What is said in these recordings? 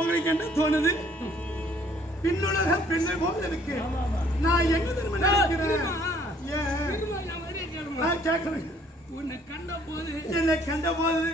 உங்களுக்கு என்ன தோணுது? பின்னுலக பெண்ணை போல இருக்கு. நான் என்ன தெரியுமா நினைக்கிறேன்? கேட்கறேன். உன்னை கண்ட போது என்னை கண்ட போது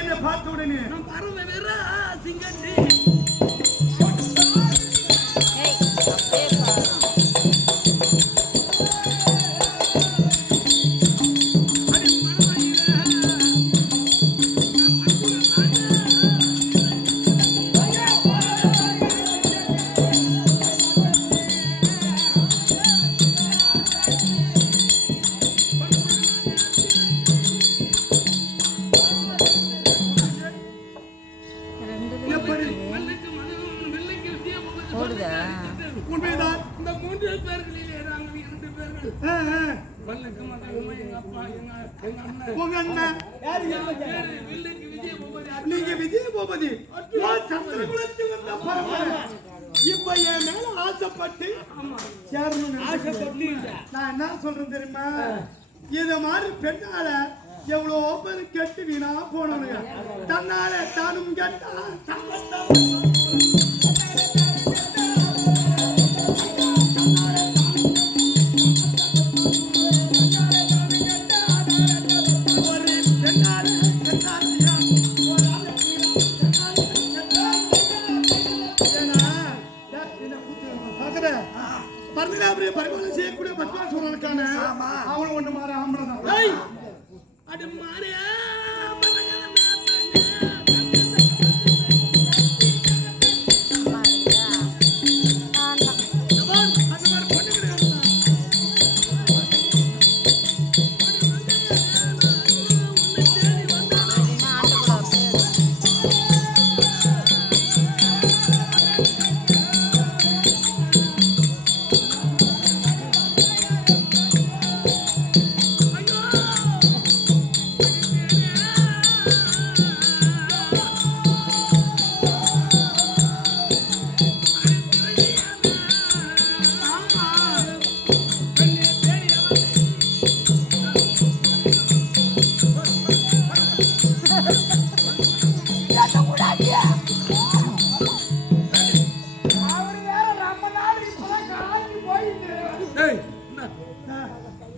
என்ன பார்த்த உடனே நான் பறவை வேற சிங்கட்டி உண்மைதான். இந்த மூன்று பேர்களிலே நாங்கள் இரண்டு பேர்கள் வல்லுக்கு மகனுமா எங்க அப்பா எங்க அண்ணன். உங்க அண்ணன் வில்லுக்கு விஜய பூபதி. நீங்க விஜய பூபதி சந்திரகுலத்தில் வந்த பரம்பரை. இப்ப என் மேல ஆசைப்பட்டு நான் என்ன சொல்றேன் தெரியுமா? இத மாதிரி பெண்ணால எவ்வளவு பேர் கெட்டு வீணா போனவங்க. தன்னால தானும் கெட்டா பரிமாணம் செய்யக்கூடிய பத்மாசுரனுக்கான அவனும் ஒன்று மாற ஆம்பளை அது மாற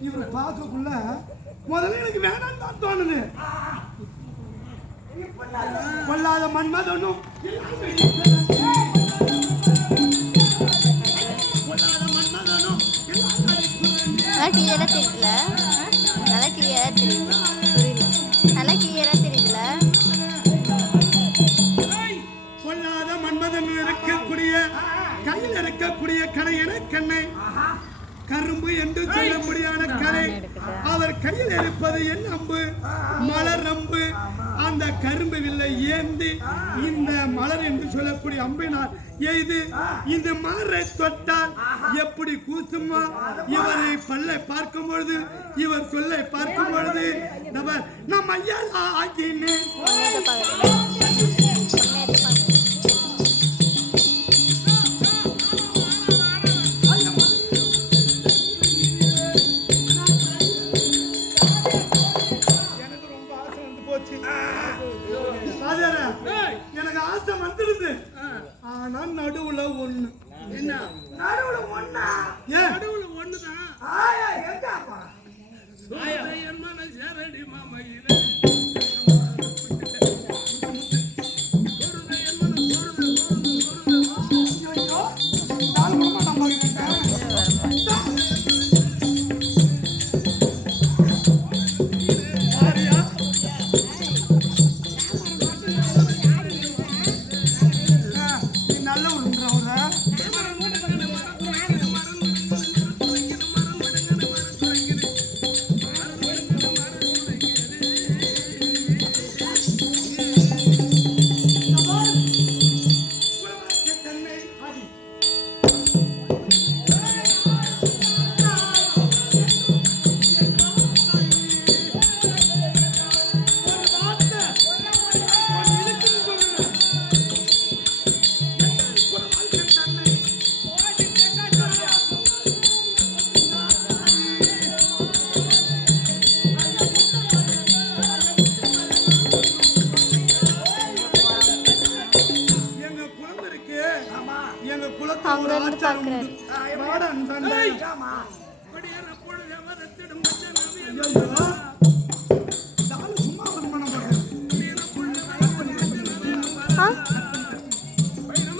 இவரை பார்க்கக்குள்ள முதல்ல எனக்கு வேணாம் தான் தோணுது. கொல்லாத மன்மதனும் கிளியரா தெரியல. நல்லா கிளியரா தெரியல. நல்லா கிளியரா தெரியல. கொல்லாத மன்மதன் இருக்கக்கூடிய கையில் இருக்கக்கூடிய கடையன கண்ணை கரும்பு என்று சொல்ல முடியாத கரை. அவர் கையில் இருப்பது என் அம்பு மலர் அம்பு. அந்த கரும்பு வில்லை ஏந்தி இந்த மலர் என்று சொல்லக்கூடிய அம்பினால் எய்து இந்த மலரை தொட்டால் எப்படி கூசுமா? இவரை பல்லை பார்க்கும் பொழுது இவர் சொல்லை பார்க்கும் பொழுது நம்ம ஐயா ஆகினேன். எனக்கு ஆசை வந்துருது. ஆனா நடுவுல ஒண்ணு. என்ன நடுவுல ஒண்ணா? நடுவுல ஒண்ணுதான். சேரடி மாமையில அங்க இருந்து பாக்குறாரு. வாடா அந்தாண்ட. ஆமா. ஐயோ. இந்த ஆளு சும்மா வருமானம் பார்க்கறது. ஆ?